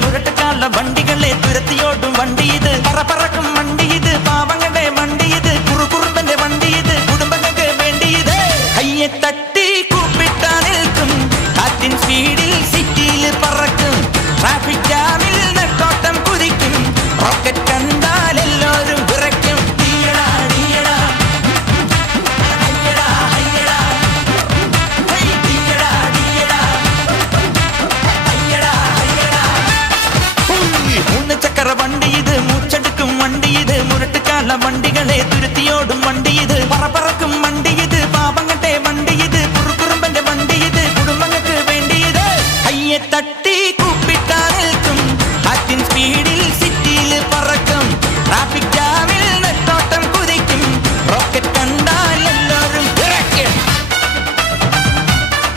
മുരട്ടുകാല വണ്ടികളെ തുരത്തിയോടും വണ്ടി ഇത് പറക്കും വണ്ടി ഇത് പാവങ്ങളുടെ വണ്ടി ഇത് കുറുകുറുമ്പന്റെ വണ്ടി ഇത് കുടുംബങ്ങൾക്ക് വേണ്ടി ഇത് കയ്യെ തട്ടി കൂപ്പിട്ടാ നിൽക്കും കാറ്റിൻ സ്പീഡിൽ സിറ്റിയിൽ പറക്കും ട്രാഫിക് ജാമിൽ നെട്ടോട്ടം കുതിക്കും റോക്കറ്റ് കണ്ടാൽ എല്ലാവരും വിറയ്ക്കും വണ്ടി ഇത് മൂച്ചെടുക്കും വണ്ടി ഇത് മുരട്ടുകാല വണ്ടികളെ തുരുത്തിയോടും വണ്ടി ഇത്